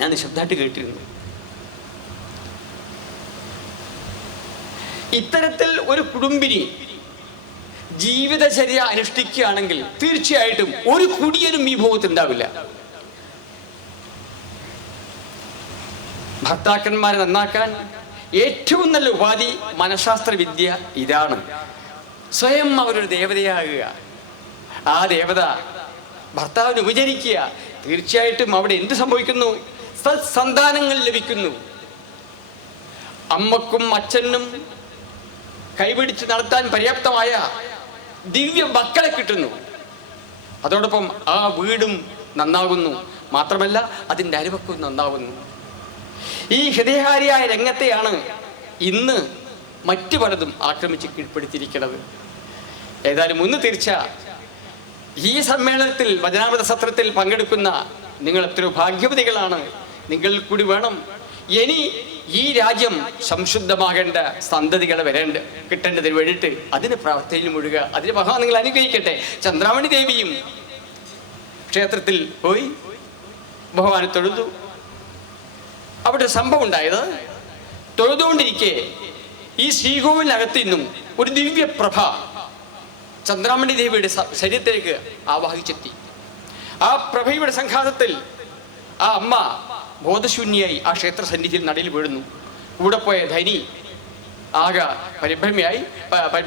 ഞാൻ നിശബ്ദമായിട്ട് കേട്ടിരുന്നു. ഇത്തരത്തിൽ ഒരു കുടുംബിനി ജീവിതചര്യ അനുഷ്ഠിക്കുകയാണെങ്കിൽ തീർച്ചയായിട്ടും ഒരു കുടിയനും ഈ ഭൂമിത്തിൽ ഉണ്ടാവില്ല. ഭർത്താക്കന്മാരെ നന്നാക്കാൻ ഏറ്റവും നല്ല ഉപാധി മനഃശാസ്ത്ര വിദ്യ ഇതാണ്. സ്വയം അവരൊരു ദേവതയാകുക, ആ ദേവത ഭർത്താവിന് ഉപചരിക്കുക. തീർച്ചയായിട്ടും അവിടെ എന്ത് സംഭവിക്കുന്നു? സന്താനങ്ങൾ ലഭിക്കുന്നു. അമ്മക്കും അച്ഛനും കൈപിടിച്ച് നടത്താൻ പര്യാപ്തമായ ദിവ്യ മക്കളെ കിട്ടുന്നു. അതോടൊപ്പം ആ വീടും നന്നാകുന്നു. മാത്രമല്ല അതിൻ്റെ അരുവക്കും നന്നാകുന്നു. ഈ ഹൃദയഹാരിയായ രംഗത്തെയാണ് ഇന്ന് മറ്റു പലതും ആക്രമിച്ച് കീഴ്പ്പെടുത്തിയിരിക്കുന്നത്. ഏതായാലും ഒന്ന് തീർച്ച, ഈ സമ്മേളനത്തിൽ വചനാമൃത സത്രത്തിൽ പങ്കെടുക്കുന്ന നിങ്ങൾ എത്രയോ ഭാഗ്യവതികളാണ്. നിങ്ങൾ കൂടി വേണം ഇനി ഈ രാജ്യം സംശുദ്ധമാകേണ്ട സന്തതികളെ കിട്ടേണ്ടതിന് വേണ്ടിയിട്ട് അതിന് പ്രാർത്ഥനയിൽ മുഴുക. അതിന് ഭഗവാൻ നിങ്ങൾ അനുഗ്രഹിക്കട്ടെ. ചന്ദ്രാമണി ദേവിയും ക്ഷേത്രത്തിൽ പോയി ഭഗവാനെ തൊഴുതു. അവിടെ സംഭവം ഉണ്ടായത്, തൊഴുതുകൊണ്ടിരിക്കെ ഈ ശ്രീകോവിലിനകത്ത് നിന്നും ഒരു ദിവ്യപ്രഭ ചന്ദ്രാമണി ദേവിയുടെ ശരീരത്തിലേക്ക് ആവാഹിച്ചെത്തി. ആ പ്രഭയുടെ സംഘാതത്തിൽ ആ അമ്മ ബോധശൂന്യായി ആ ക്ഷേത്ര സന്നിധിയിൽ നടയിൽ വീഴുന്നു. കൂടെ പോയ ധനി ആകെ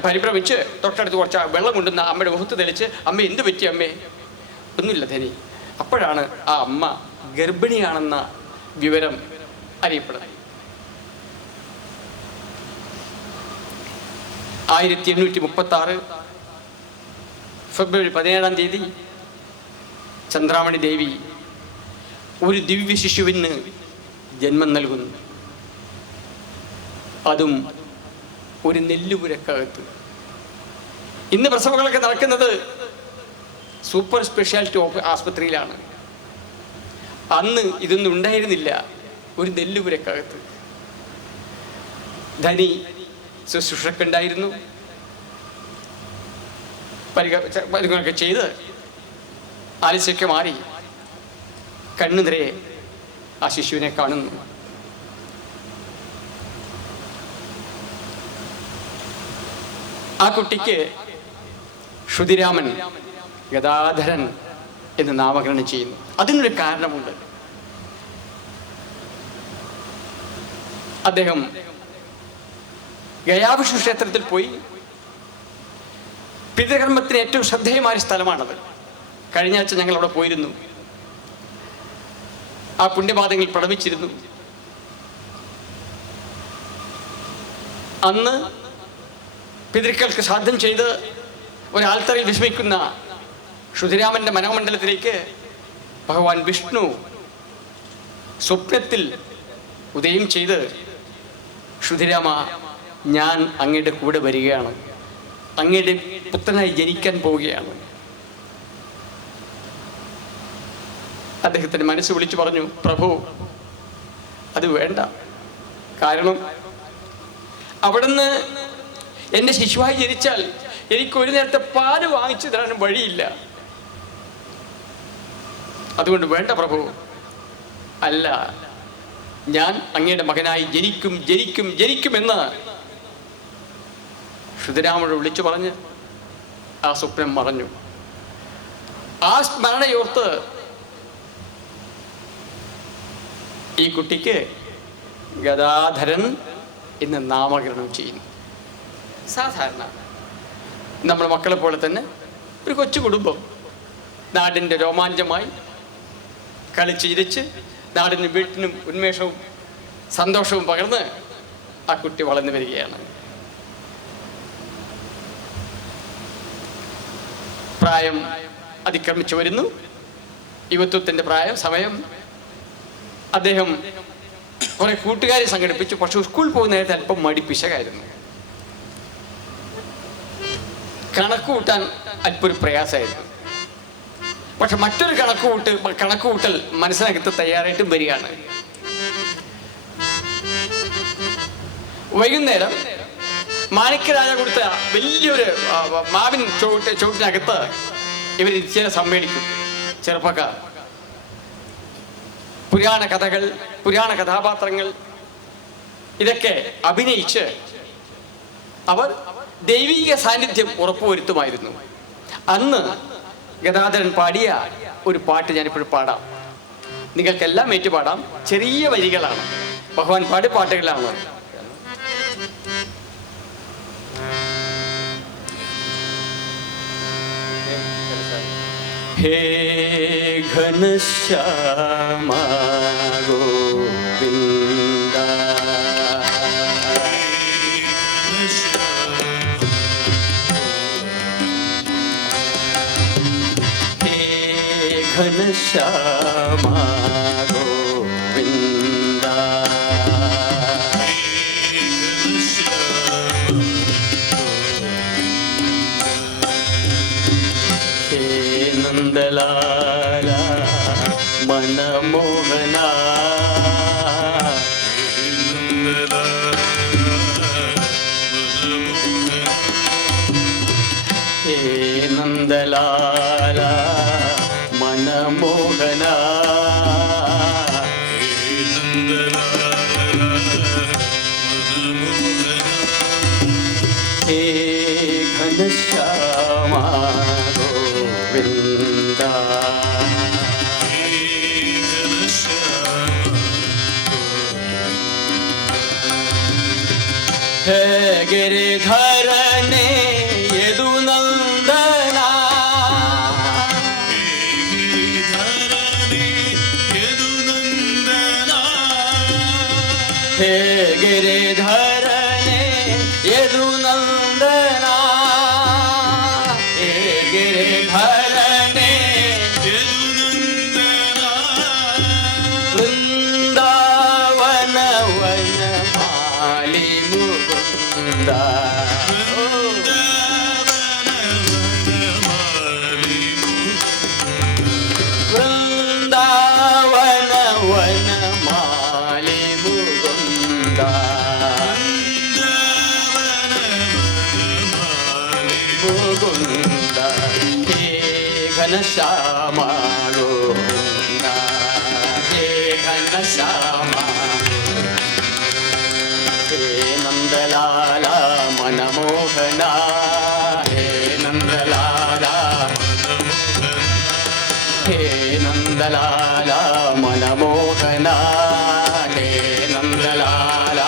പരിഭ്രമിച്ച് തൊട്ടടുത്ത് കുറച്ച് വെള്ളം കൊണ്ടുവന്ന അമ്മയുടെ മുഖത്ത് തെളിച്ച്, അമ്മ എന്ത് പറ്റി അമ്മേ? ഒന്നുമില്ല ധനി. അപ്പോഴാണ് ആ അമ്മ ഗർഭിണിയാണെന്ന വിവരം അറിയപ്പെടുന്നത്. 1836 ഫെബ്രുവരി 17 ചന്ദ്രാമണി ദേവി ഒരു ദിവ്യ ശിശുവിന് ജന്മം നൽകുന്നു. അതും ഒരു നെല്ലുപുരക്കകത്ത്. ഇന്ന് പ്രസവങ്ങളൊക്കെ നടക്കുന്നത് സൂപ്പർ സ്പെഷ്യാലിറ്റി ആസ്പത്രിയിലാണ്. അന്ന് ഇതൊന്നും ഉണ്ടായിരുന്നില്ല. ഒരു നെല്ലുപുരക്കകത്ത് ധനി ശുശ്രൂഷക്കുണ്ടായിരുന്നു. പരിഗണനയൊക്കെ ചെയ്ത് ആലസ്യമൊക്കെ മാറി കണ്ണുനിറയെ ആ ശിശുവിനെ കാണുന്നു. ആ കുട്ടിക്ക് ശ്രുതിരാമൻ ഗദാധരൻ എന്ന് നാമകരണം ചെയ്യുന്നു. അതിനൊരു കാരണമുണ്ട്. അദ്ദേഹം ഗയാവിഷ്ണു ക്ഷേത്രത്തിൽ പോയി. പിതൃകർമ്മത്തിന് ഏറ്റവും ശ്രദ്ധേയമായ സ്ഥലമാണത്. കഴിഞ്ഞ ആഴ്ച ഞങ്ങൾ അവിടെ പോയിരുന്നു. ആ പുണ്യപാദങ്ങളിൽ പ്രണമിച്ചിരുന്നു. അന്ന് പിതൃക്കൾക്ക് ശ്രാദ്ധം ചെയ്ത് ഒരാൽത്തറയിൽ വിസ്മയിക്കുന്ന ശ്രുതിരാമന്റെ മനോമണ്ഡലത്തിലേക്ക് ഭഗവാൻ വിഷ്ണു സ്വപ്നത്തിൽ ഉദയം ചെയ്ത്, ശ്രുതിരാമ, ഞാൻ അങ്ങയുടെ കൂടെ വരികയാണ്, അങ്ങയുടെ പുത്രനായി ജനിക്കാൻ പോവുകയാണ്. അദ്ദേഹത്തിൻ്റെ മനസ്സ് വിളിച്ചു പറഞ്ഞു, പ്രഭു, അത് വേണ്ട. കാരണം അവിടുന്ന് എൻ്റെ ശിശുവായി ജനിച്ചാൽ എനിക്ക് ഒരു നേരത്തെ പാല് വാങ്ങിച്ചു തരാനും വഴിയില്ല. അതുകൊണ്ട് വേണ്ട പ്രഭു. അല്ല, ഞാൻ അങ്ങയുടെ മകനായി ജനിക്കും ജനിക്കും ജനിക്കുമെന്ന് ശ്രുതിരാമനോട് വിളിച്ചു പറഞ്ഞ് ആ സ്വപ്നം മറഞ്ഞു. ആ സ്മരണയോർത്ത് ഈ കുട്ടിക്ക് ഗദാധരൻ എന്ന് നാമകരണം ചെയ്യുന്നു. സാധാരണ നമ്മുടെ മക്കളെ പോലെ തന്നെ ഒരു കൊച്ചു കുടുംബം നാടിൻ്റെ രോമാഞ്ചമായി കളിച്ചിരിച്ച് നാടിനും വീട്ടിനും ഉന്മേഷവും സന്തോഷവും പകർന്ന് ആ കുട്ടി വളർന്നു വരികയാണ്. പ്രായം അതിക്രമിച്ചു വരുന്നു. യുവത്വത്തിൻ്റെ സമയം. അദ്ദേഹം കുറെ കൂട്ടുകാരെ സംഘടിപ്പിച്ചു. പക്ഷെ സ്കൂളിൽ പോകുന്ന നേരത്തെ അല്പം മടിപ്പിശകായിരുന്നു. കണക്ക് കൂട്ടാൻ അല്പം ഒരു പ്രയാസമായിരുന്നു. പക്ഷെ മറ്റൊരു കണക്കുകൂട്ടൽ മനസ്സിനകത്ത് തയ്യാറായിട്ടും വരികയാണ്. വൈകുന്നേരം മാണിക്യരാജ കൊടുത്ത വലിയൊരു മാവിൻ ചുവട്ടിനകത്ത് ഇവർ ചില സമ്മേളിക്കും. ചെറുപ്പക്കാർ പുരാണ കഥകൾ, പുരാണ കഥാപാത്രങ്ങൾ ഇതൊക്കെ അഭിനയിച്ച് അവർ ദൈവിക സാന്നിധ്യം ഉറപ്പുവരുത്തുമായിരുന്നു. അന്ന് ഗദാധരൻ പാടിയ ഒരു പാട്ട് ഞാനിപ്പോഴും പാടാം. നിങ്ങൾക്കെല്ലാം ഏറ്റുപാടാം. ചെറിയ വരികളാണ്, ഭഗവാൻ പാടിയ പാട്ടുകളാണ്. ഹേ ഘനശ്യാമ ഗോവിന്ദ, ഹേ ഘനശ്യാമ ഗോവിന്ദ, ഹേ നന്ദലാല മനമോഹന, ഹേ നന്ദലാല മനമോഹന, ഹേ ഘനശ്യാമ ഗോവിന്ദ, ഹേ ഗിരിധരനെ യദുനന്ദന, ഹേ ഗിരിധരനെ യദുനന്ദന, ഹേ ഗിരിധരനെ യദുനന്ദന, വൃന്ദാവന വനമാലി മുകുന്ദ, വൃന്ദാവന വനമാലി മുകുന്ദ, മുകുന്ദ, ഹേ ഘനശ്യാമ ഗോവിന്ദ, ഹേ ഘനശ്യാമ, ഹേ നന്ദലാല മനമോഹന, ഹേ നന്ദലാല, ഹേ നന്ദലാല മനമോഹന, ഹേ നന്ദലാല,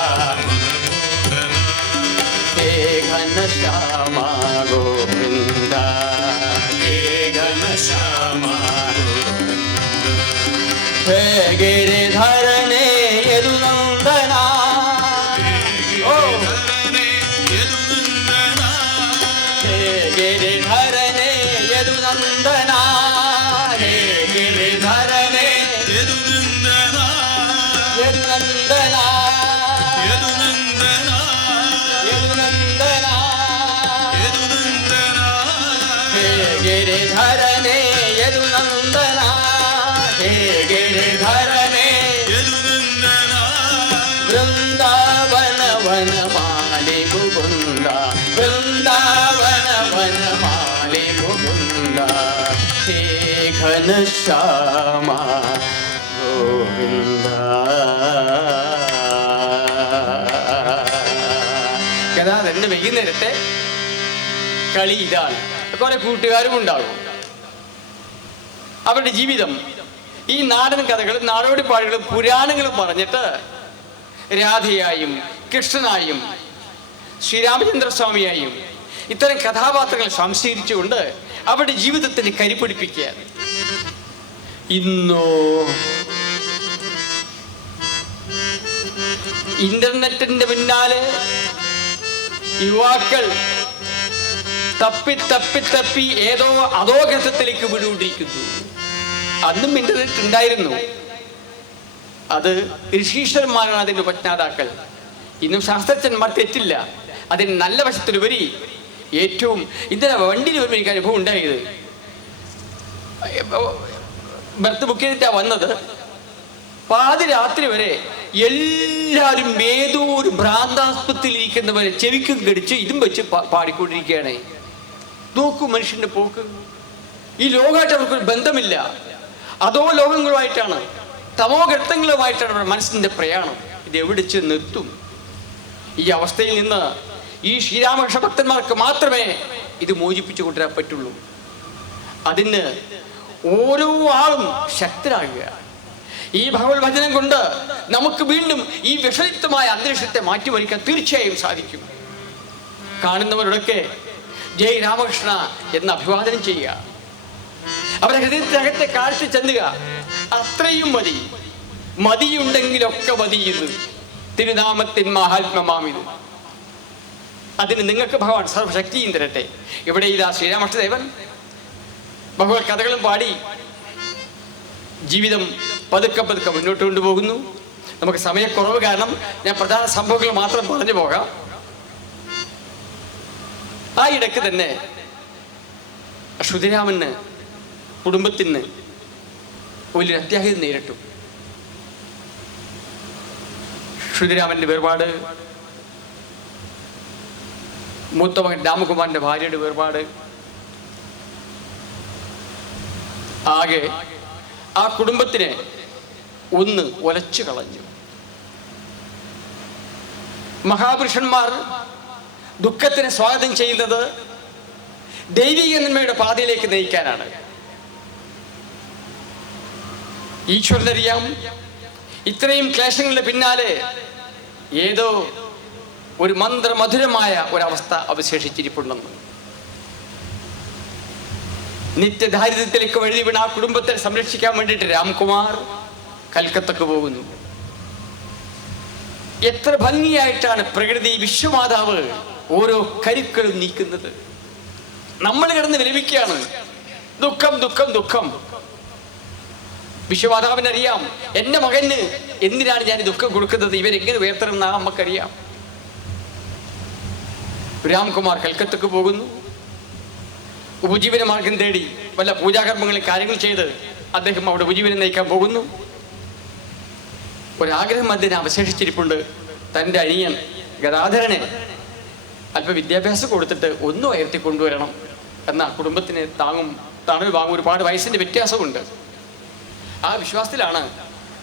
ഹേ ഘനശ്യാമ ഗോവിന്ദ, ഹേ ഘനശ്യാമ, ഹേ ഗിരിധരനെ യദുനന്ദന, ഓ ഹേ ഗിരിധരനെ യദുനന്ദന, ഹേ ഗിരിധരനെ യദുനന്ദന, യദുനന്ദന, യദുനന്ദന, യദുനന്ദന, യദുനന്ദന, ഹേ ഗിരിധരനെ യദുനന്ദന, ഹേ ഗിരിധരനെ യദുനന്ദന, വൃന്ദാവന വനമാലി മുകുന്ദ, വൃന്ദാവന വനമാലി മുകുന്ദ, ഹേ ഘനശ്യാമ ഗോവിന്ദ. ഗദാധരന്റെ വൈകുന്നേരത്തെ കളി ഇതാണ്. കുറെ കൂട്ടുകാരും ഉണ്ടാകും. അവരുടെ ജീവിതം ഈ നാടൻ കഥകളും നാടോടിപ്പാടുകളും പുരാണങ്ങളും പറഞ്ഞിട്ട് രാധയായും കൃഷ്ണനായും ശ്രീരാമചന്ദ്രസ്വാമിയായും ഇത്തരം കഥാപാത്രങ്ങൾ സംശീകരിച്ചുകൊണ്ട് അവരുടെ ജീവിതത്തിന് കരിപിടിപ്പിക്കുകയാണ്. ഇന്നോ ഇന്റർനെറ്റിന്റെ പിന്നാലെ യുവാക്കൾ തപ്പി തപ്പി തപ്പി ഏതോ അധോഗതത്തിലേക്ക് വീണുകൊണ്ടിരിക്കുന്നു. അന്നും ഇന്റർനെറ്റ് ഉണ്ടായിരുന്നു. അത് ഋഷീശ്വരന്മാരാണ് അതിൻ്റെ ഉപജ്ഞാതാക്കൾ. ഇന്നും ശാസ്ത്രജ്ഞന്മാർ തെറ്റില്ല. അതിന് നല്ല വശത്തിലുപരി ഏറ്റവും ഇന്നലെ വണ്ടിയിൽ വരുമ്പോൾ എനിക്ക് അനുഭവം ഉണ്ടായത്, ബർത്ത് ബുക്ക് ചെയ്തിട്ടാണ് വന്നത്. പാതിരാത്രി വരെ എല്ലാവരും ഏതോ ഒരു ഭ്രാന്താസ്പത്രിയിൽ ഇരിക്കുന്നവരെ ചെവിക്കും കടിച്ച് ഇതും വെച്ച് പാടിക്കൊണ്ടിരിക്കുകയാണ്. നോക്കൂ മനുഷ്യന്റെ പോക്ക്. ഈ ലോകമായിട്ട് അവർക്കൊരു ബന്ധമില്ല. അതോ ലോകങ്ങളുമായിട്ടാണ്. തമോഗർത്തങ്ങളുമായിട്ടാണ് നമ്മുടെ മനസ്സിൻ്റെ പ്രയാണം. ഇത് എവിടെ ചെന്നെത്തും? ഈ അവസ്ഥയിൽ നിന്ന് ഈ ശ്രീരാമകൃഷ്ണ ഭക്തന്മാർക്ക് മാത്രമേ ഇത് മോചിപ്പിച്ചു കൊണ്ടുവരാൻ പറ്റുള്ളൂ. അതിന് ഓരോ ആളും ശക്തരാകുക. ഈ ഭഗവത് വചനം കൊണ്ട് നമുക്ക് വീണ്ടും ഈ വിഷലിപ്തമായ അന്തരീക്ഷത്തെ മാറ്റിമറിക്കാൻ തീർച്ചയായും സാധിക്കും. കാണുന്നവരോടൊക്കെ ജയ് രാമകൃഷ്ണ എന്ന് അഭിവാദനം ചെയ്യുക. അവരുടെ ഹൃദയത്തിനകത്തെ കാഴ്ച ചെന്നുക. അത്രയും മതി. മതിയുണ്ടെങ്കിലൊക്കെ മതിയത് തിരുനാമത്തിൻ മഹാത്മമാമിത്. അതിന് നിങ്ങൾക്ക് ഭഗവാൻ സർവശക്തിയും തരട്ടെ. ഇവിടെ ഇതാ ശ്രീരാമകൃഷ്ണദേവൻ ഭഗവത് കഥകളും പാടി ജീവിതം പതുക്കെ പതുക്കെ മുന്നോട്ട് കൊണ്ടുപോകുന്നു. നമുക്ക് സമയക്കുറവ് കാരണം ഞാൻ പ്രധാന സംഭവങ്ങൾ മാത്രം പറഞ്ഞു പോകാം. ആ ഇടയ്ക്ക് തന്നെ ശ്രുതിരാമന് കുടുംബത്തിന് വലിയൊരു അത്യാഹിതം നേരിട്ടു. ശ്രുതിരാമന്റെ വേർപാട്, മൂത്ത മകൻ രാമകുമാരന്റെ ഭാര്യയുടെ വേർപാട്, ആകെ ആ കുടുംബത്തിനെ ഒന്ന് ഒലച്ചു കളഞ്ഞു. മഹാപുരുഷന്മാർ ദുഃഖത്തിനെ സ്വാഗതം ചെയ്യുന്നത് ദൈവിക നന്മയുടെ പാതയിലേക്ക് നയിക്കാനാണ്. ഈശ്വരനറിയാം ഇത്രയും ക്ലേശങ്ങളുടെ പിന്നാലെ ഏതോ ഒരു മന്ത്രമധുരമായ ഒരവസ്ഥ അവശേഷിച്ചിരിപ്പുണ്ടെന്ന്. നിത്യദാരിദ്ര്യത്തിലേക്ക് വഴുതി വീണ ആ കുടുംബത്തെ സംരക്ഷിക്കാൻ വേണ്ടിയിട്ട് രാംകുമാർ കൽക്കത്തക്ക് പോകുന്നു. എത്ര ഭംഗിയായിട്ടാണ് പ്രകൃതി വിശ്വമാതാവ് ഓരോ കരുക്കളും നീക്കുന്നത്. നമ്മൾ കിടന്ന് വിലപിക്കുകയാണ്, ദുഃഖം ദുഃഖം ദുഃഖം. വിശ്വമാതാവിനറിയാം എൻ്റെ മകന് എന്തിനാണ് ഞാൻ ദുഃഖം കൊടുക്കുന്നത്, ഇവരെങ്ങനെ ഉയർത്തണം എന്നാ നമുക്കറിയാം. രാംകുമാർ കൽക്കത്തക്ക് പോകുന്നു. ഉപജീവന മാർഗം തേടി വല്ല പൂജാകർമ്മങ്ങളിൽ കാര്യങ്ങൾ ചെയ്ത് അദ്ദേഹം അവിടെ ഉപജീവനം നയിക്കാൻ പോകുന്നു. ഒരാഗ്രഹം അദ്ദേഹം അവശേഷിച്ചിരിപ്പുണ്ട്. തൻ്റെ അനിയൻ ഗദാധരനെ അല്പ വിദ്യാഭ്യാസം കൊടുത്തിട്ട് ഒന്നും ഉയർത്തി കൊണ്ടുവരണം എന്ന കുടുംബത്തിന് തണൽ വാങ്ങും. ഒരുപാട് വയസ്സിൻ്റെ വ്യത്യാസമുണ്ട്. ആ വിശ്വാസത്തിലാണ്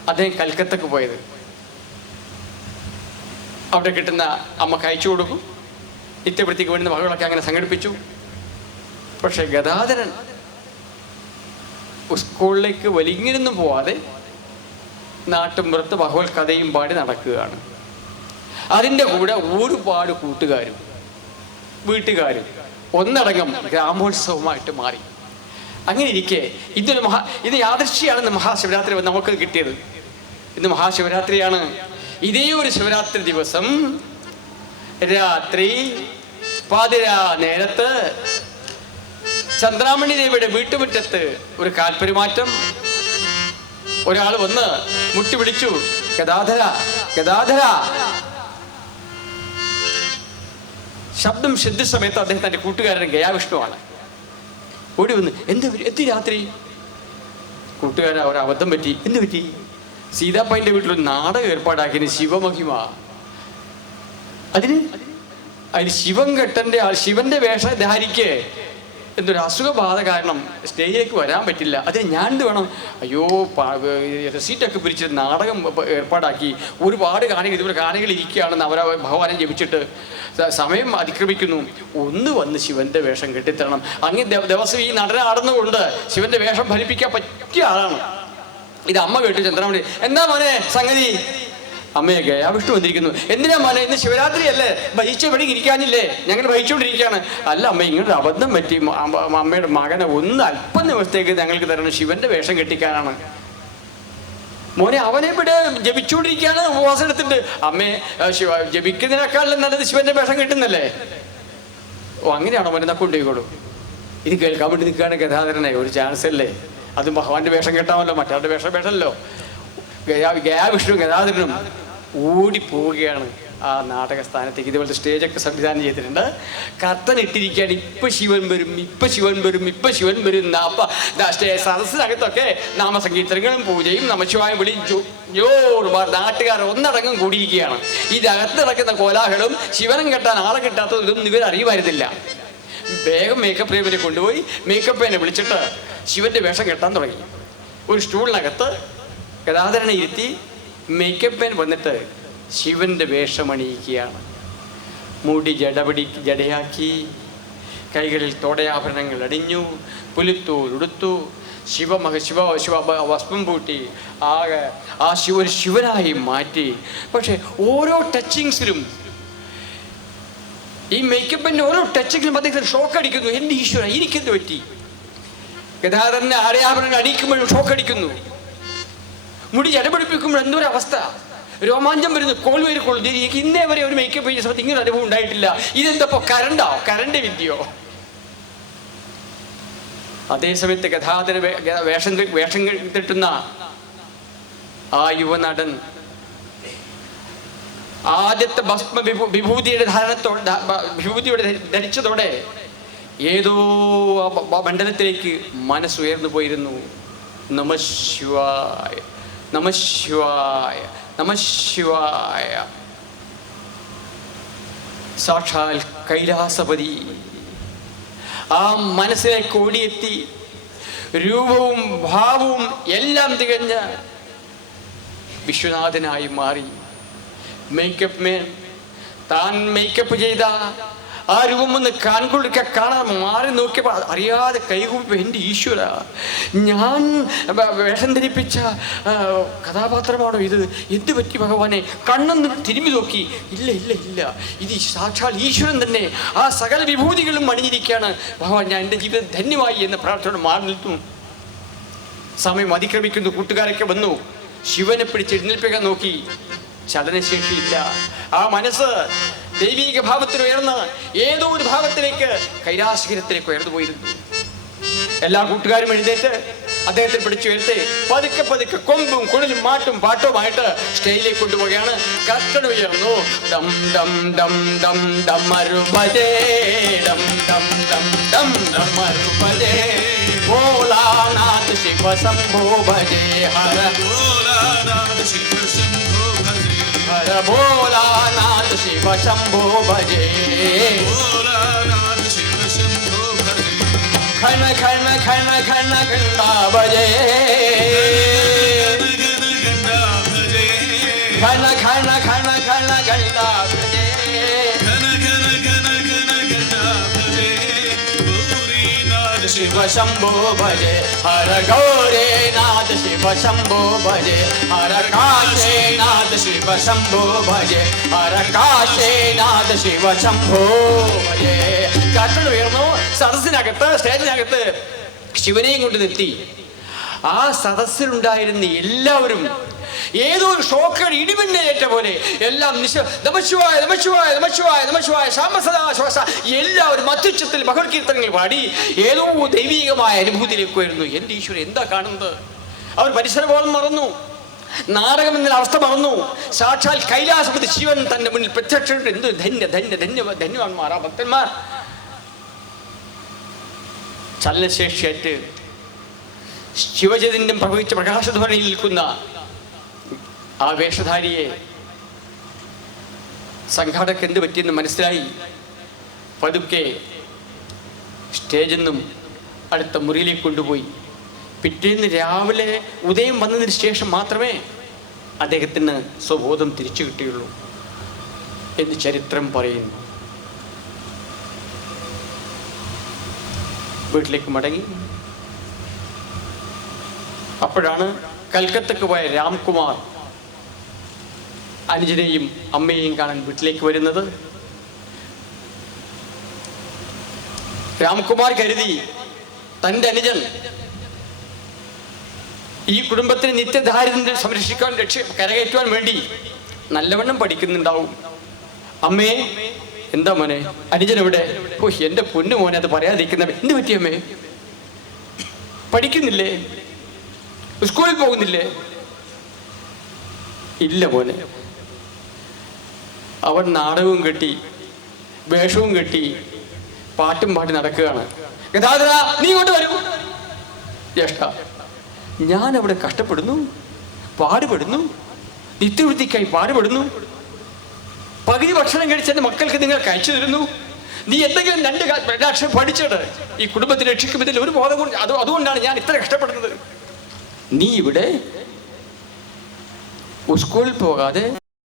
അദ്ദേഹം കൽക്കത്തക്ക് പോയത്. അവിടെ കിട്ടുന്ന അമ്മക്ക് അയച്ചു കൊടുക്കും. നിത്യവൃത്തിക്ക് വേണ്ടുന്ന വകകളൊക്കെ അങ്ങനെ സംഘടിപ്പിച്ചു. പക്ഷെ ഗദാധരൻ സ്കൂളിലേക്ക് വലിങ്ങിരുന്നും പോവാതെ നാട്ടുമ്പുറത്ത് ഭഗവത് കഥയും പാടി നടക്കുകയാണ്. അതിൻ്റെ കൂടെ ഒരുപാട് കൂട്ടുകാരും വീട്ടുകാരും ഒന്നടങ്കം ഗ്രാമോത്സവമായിട്ട് മാറി. അങ്ങനെ ഇരിക്കെ ഇത് യാദൃശ്ചിയാണ് മഹാശിവരാത്രി നമുക്ക് കിട്ടിയത്. ഇന്ന് മഹാശിവരാത്രിയാണ്. ഇതേ ഒരു ശിവരാത്രി ദിവസം രാത്രി പാതിരാ നേരത്ത് ചന്ദ്രാമണി ദേവിയുടെ വീട്ടുമുറ്റത്ത് ഒരു കാൽപെരുമാറ്റം. ഒരാൾ വന്ന് മുട്ടി വിളിച്ചു, ഗദാധര ഗദാധര. ശബ്ദം ശ്രദ്ധ സമയത്ത് അദ്ദേഹം തൻ്റെ കൂട്ടുകാരൻ ഗയാവിഷ്ണുവാണ്. ഓടി വന്ന് എന്ത് രാത്രി? കൂട്ടുകാരൻ ഒരു അബദ്ധം പറ്റി. എന്ത് പറ്റി? സീതാപ്പായിൻ്റെ വീട്ടിലൊരു നാടകം ഏർപ്പാടാക്കിന് ശിവമഹിമ. അതിന് ശിവന്റെ വേഷധാരിക്ക് എന്തൊരു അസുഖബാധ കാരണം സ്റ്റേജിലേക്ക് വരാൻ പറ്റില്ല. അതിന് ഞാൻ എന്ത് വേണം? അയ്യോ, റെസീറ്റൊക്കെ പിരിച്ച് നാടകം ഏർപ്പാടാക്കി ഒരുപാട് കാണികൾ ഇതുപോലെ കാണികൾ ഇരിക്കുകയാണെന്ന് അവരെ ഭഗവാനെ ജപിച്ചിട്ട് സമയം അതിക്രമിക്കുന്നു. ഒന്ന് വന്ന് ശിവന്റെ വേഷം കെട്ടിത്തരണം. അങ്ങനെ ദിവസം ഈ നടനാടുന്നുകൊണ്ട് ശിവന്റെ വേഷം ഫലിപ്പിക്കാൻ പറ്റിയ ആളാണ്. ഇത് അമ്മ കേട്ടു. ചന്ദ്രമണി, എന്താ മോനെ സംഗതി? അമ്മയെ ഗയാവിഷ്ണു വന്നിരിക്കുന്നു. എന്തിനാ മോനെ, ഇന്ന് ശിവരാത്രി അല്ലേ, ബഹിച്ച ഇവിടെ ഇരിക്കാനില്ലേ? ഞങ്ങൾ ബഹിച്ചുകൊണ്ടിരിക്കുകയാണ്. അല്ല അമ്മ, ഇങ്ങനൊരു അബദ്ധം പറ്റി. അമ്മയുടെ മകനെ ഒന്ന് അല്പം ദിവസത്തേക്ക് ഞങ്ങൾക്ക് തരണം, ശിവന്റെ വേഷം കെട്ടിക്കാനാണ്. മോനെ, അവനെ ഇവിടെ ജപിച്ചുകൊണ്ടിരിക്കുകയാണ്, ഉപവാസം എടുത്തിട്ട്. അമ്മയെ ജപിക്കുന്നതിനേക്കാളും നല്ലത് ശിവന്റെ വേഷം കെട്ടുന്നല്ലേ? ഓ, അങ്ങനെയാണോ മോനെ? നക്കൊണ്ടുപോയിക്കോളൂ. ഇത് കേൾക്കാൻ വേണ്ടി നിൽക്കുകയാണ് ഗദാധരനെ. ഒരു ചാൻസ് അല്ലേ, അതും ഭഗവാന്റെ വേഷം കെട്ടാമല്ലോ, മറ്റാളുടെ വേഷമല്ലോ. ഗയാവിഷ്ണു ഗദാധരനും ഓടിപ്പോവുകയാണ് ആ നാടകസ്ഥാനത്തേക്ക്. ഇതുപോലത്തെ സ്റ്റേജൊക്കെ സംവിധാനം ചെയ്തിട്ടുണ്ട്. കർത്തൻ ഇട്ടിരിക്കുകയാണ്, ഇപ്പം ശിവൻ വരും, ഇപ്പം ശിവൻ വരും, ഇപ്പം ശിവൻ വരും. സദസ്സിനകത്തൊക്കെ നാമസങ്കീർത്തനങ്ങളും പൂജയും നമശിവായും വിളിയും ജോറുമാർ നാട്ടുകാർ ഒന്നടങ്കം കൂടിയിരിക്കുകയാണ്. ഇതിനകത്ത് നടക്കുന്ന കോലാഹലവും ശിവനം കെട്ടാൻ ആളെ കിട്ടാത്തതും ഇതൊന്നും ഇവരറിയുമായിരുന്നില്ല. വേഗം മേക്കപ്പ് റൂമിനെ കൊണ്ടുപോയി മേക്കപ്പ് എന്നെ വിളിച്ചിട്ട് ശിവന്റെ വേഷം കെട്ടാൻ തുടങ്ങി. ഒരു സ്റ്റൂളിനകത്ത് ഗദാധരനെ ഇരുത്തി മേക്കപ്പ് മാൻ വന്നിട്ട് ശിവന്റെ വേഷമണിയിക്കുകയാണ്. മുടി ജടയാക്കി, കൈകളിൽ തോടയാഭരണങ്ങൾ അണിഞ്ഞു, പുലിത്തൂരുടുത്തു, ശിവ വസ്ത്രം പൂട്ടി ആകെ ആ ഒരു ശിവനായി മാറ്റി. പക്ഷെ ഓരോ ടച്ചിങ്സിലും, ഈ മേക്കപ്പിന്റെ ഓരോ ടച്ചിങ്ങിലും അദ്ദേഹത്തിന് ഷോക്ക് അടിക്കുന്നു. എൻ്റെ ഈശ്വര, എനിക്കെന്ത് പറ്റി? ഗദാധരനെ ആടയാഭരണങ്ങൾ അടിക്കുമ്പോഴും ഷോക്ക് അടിക്കുന്നു. മുടി ജടപിടിപ്പിക്കുമ്പോൾ എന്തൊരു അവസ്ഥ, രോമാഞ്ചം വരുന്നു, കോൾവേരിക്കൊള്ളു. എനിക്ക് ഇന്നേ വരെ ഒരു മേക്കപ്പ് ചെയ്യുന്ന സമയത്ത് ഇങ്ങനെ അനുഭവം ഉണ്ടായിട്ടില്ല. ഇതെന്തപ്പോ കരണ്ട് വിദ്യയോ? അതേസമയത്ത് ഗദാധര വേഷം കെട്ടുന്ന ആ യുവനടൻ ആദ്യത്തെ ഭസ്മ വിഭൂതിയുടെ ധരിച്ചതോടെ ഏതോ മണ്ഡലത്തിലേക്ക് മനസ്സുയർന്നു പോയിരുന്നു. നമഃശിവായ നമഃശിവായ നമഃശിവായ. സാക്ഷാൽ കൈലാസപതി ആ മനസ്സിലേക്ക് ഓടിയെത്തി. രൂപവും ഭാവവും എല്ലാം തികഞ്ഞ വിശ്വനാഥനായി മാറി. മേക്കപ്പ് മാൻ താൻ മേക്കപ്പ് ചെയ്ത ആ രൂപം ഒന്ന് കാണാൻ മാറി നോക്കിയപ്പോൾ അറിയാതെ കൈകൂപ്പി, എൻ്റെ ഈശ്വര, ഞാൻ വേഷം ധരിപ്പിച്ച കഥാപാത്രമാണോ ഇത്? എന്ത് പറ്റി ഭഗവാനെ? കണ്ണൊന്ന് തിരുമ്പി നോക്കി, ഇല്ല ഇല്ല ഇല്ല, ഇത് സാക്ഷാൽ ഈശ്വരൻ തന്നെ. ആ സകല വിഭൂതികളും അണിഞ്ഞിരിക്കുകയാണ്. ഭഗവാൻ, ഞാൻ എൻ്റെ ജീവിതം ധന്യമായി എന്ന പ്രാർത്ഥന മാറി നിൽക്കുന്നു. സമയം അതിക്രമിക്കുന്നു. കൂട്ടുകാരൊക്കെ വന്നു ശിവനെ പിടിച്ച് എഴുന്നേൽപ്പിക്കാൻ നോക്കി. ചലനശേഷിയില്ല. ആ മനസ്സ് ദൈവീക ഭാവത്തിൽ ഉയർന്ന് ഏതോ ഒരു ഭാവത്തിലേക്ക്, കൈലാസഗിരത്തിലേക്ക് ഉയർന്നു പോയിരുന്നു. എല്ലാ കൂട്ടുകാരും എഴുന്നേറ്റ് അദ്ദേഹത്തെ പിടിച്ചുയർത്തി പതുക്കെ പതുക്കെ കൊമ്പും കുഴലും മാട്ടും പാട്ടുമായിട്ട് സ്റ്റേജിലേക്ക് കൊണ്ടുപോവുകയാണ്. കർട്ടൻ ഉയർന്നു. ഡം ഡം ഡം ഡം ഡമരുപദേ ഡം ഡം ഡം ഡം ഡമരുപദേ ഭോലാനാഥ് ശിവ ശംഭോ ഭജേ ഹര ഭോലാനാഥ് ശിവ ശംഭോ ഭജേ ഹര ഭോലാനാഥ് ശിവ ശംഭോ ഭജേ ഭോലാനാഥ് ശിവ ശംഭോ ഭജേ ഘന ഘന ഘന ഘന ഗംഗാ ഭജേ ഘന ഘന ഘന ഘന ഗംഗാ ഭജേ ഘന ഘന ഘന ഘന ഗംഗാ ഭജേ ഗൗരീനാഥ ശിവ ശംഭോ ഭജേ ഹര ഗൗരീനാഥ ശിവ ശംഭോ ഭജേ ഹര കാശീനാഥ ശിവ ശംഭോ ഭജേ ഹര കാശീനാഥ ശിവ ശംഭോ ഭജേ. കർട്ടൻ ഉയർന്നു. സദസ്സിനകത്ത്, സ്റ്റേജിനകത്ത് ശിവനെയും കൊണ്ട് നിർത്തി. ആ സദസ്സിലുണ്ടായിരുന്ന എല്ലാവരും ഏതോ ഒരു ഷോക്ക്, ഇടിമിന്നലേറ്റ പോലെ എല്ലാം നമഃശിവായ നമഃശിവായ നമഃശിവായ നമഃശിവായ ശ്യാമസദാശ്വാസ എല്ലാവരും മധ്യക്ഷത്തിൽ ഭഗവത്കീർത്തനങ്ങൾ പാടി ഏതോ ദൈവീകമായ അനുഭൂതിയിലേക്ക് വരുന്നു. എൻ്റെ ഈശ്വരൻ, എന്താ കാണുന്നത്? അവർ പരിസരബോധം മറന്നു, നാടകം എന്ന അവസ്ഥ മറന്നു. സാക്ഷാൽ കൈലാസപതി ശിവൻ തന്റെ മുന്നിൽ പ്രത്യക്ഷപ്പെട്ട് എന്ത് ധന്യവാന്മാർ ആ ഭക്തന്മാർ. ചലനശേഷിയായിട്ട് ശിവചൈതന്യം പ്രവഹിച്ച പ്രകാശധ്വനിയിൽ നിൽക്കുന്ന ആ വേഷധാരിയെ സംഘാടകർക്ക് എന്ത് പറ്റിയെന്ന് മനസ്സിലായി. പതുക്കെ സ്റ്റേജിൽ നിന്നും അടുത്ത മുറിയിലേക്ക് കൊണ്ടുപോയി. പിറ്റേന്ന് രാവിലെ ഉദയം വന്നതിന് ശേഷം മാത്രമേ അദ്ദേഹത്തിന് സ്വബോധം തിരിച്ചു കിട്ടിയുള്ളൂ എന്ന് ചരിത്രം പറയുന്നു. വീട്ടിലേക്ക് മടങ്ങി. അപ്പോഴാണ് കൽക്കത്തക്ക് പോയ രാംകുമാർ അനുജനെയും അമ്മയെയും കാണാൻ വീട്ടിലേക്ക് വരുന്നത്. രാംകുമാർ കരുതി തൻ്റെ അനുജൻ ഈ കുടുംബത്തിന് നിത്യദാരിദ്ര്യം സംരക്ഷിക്കാൻ കരകയറ്റുവാൻ വേണ്ടി നല്ലവണ്ണം പഠിക്കുന്നുണ്ടാവും. അമ്മേ, എന്താ മോനെ, അനുജൻ എവിടെ? ഓ, എൻ്റെ പൊന്നു മോനെ, അത് പറയാതിരിക്കുന്ന എന്ത് പറ്റിയമ്മേ? പഠിക്കുന്നില്ലേ? സ്കൂളിൽ പോകുന്നില്ലേ? ഇല്ല മോനെ. അവൻ നാടകവും കെട്ടി വേഷവും കെട്ടി പാട്ടും പാടി നടക്കുകയാണ്. ഗദാധര, നീ ഇങ്ങോട്ട് വരൂ. ജ്യേഷ്ഠ, ഞാൻ അവിടെ കഷ്ടപ്പെടുന്നു, പാടുപെടുന്നു, നിത്യവൃത്തിക്കായി പാടുപെടുന്നു. പകുതി ഭക്ഷണം കഴിച്ച് എൻ്റെ മക്കൾക്ക് നിങ്ങൾ കഴിച്ചു തരുന്നു. നീ എന്തെങ്കിലും രണ്ട് അക്ഷരം പഠിച്ചിട്ട് ഈ കുടുംബത്തെ രക്ഷിക്കുമ്പോൾ ഒരു ബോധം കൊണ്ട് അതുകൊണ്ടാണ് ഞാൻ ഇത്ര കഷ്ടപ്പെടുന്നത്. നീ ഇവിടെ സ്കൂളിൽ പോകാതെ